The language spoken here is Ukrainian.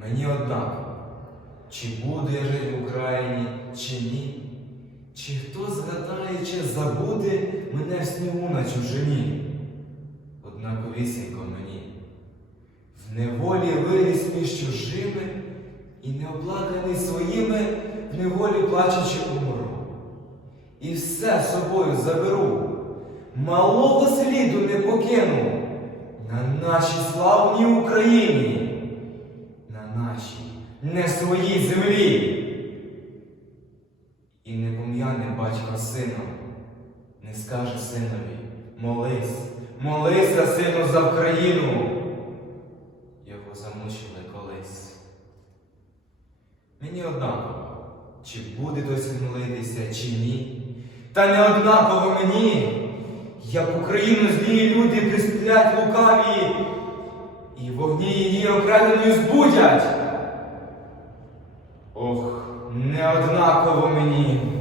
Мені однаково, чи буду я жити в Україні, чи ні. Чи хто згадає, чи забуде мене в снігу на чужині? Однаковісінько мені. В неволі виріс між чужими і неоплаканий своїми, в неволі плачучи умру. І все собою заберу, малого сліду не покину на нашій славній Україні, не своїй землі. І не пом'яне батько сином, не скаже синові, молись, молися, сину, за Україну. Його замучили колись. Мені однаково, чи буде син молитися, чи ні. Та не однаково мені, як Україну злі люди присплять лукаві, і вогні її окраденою збудять. Ох, не однаково мені.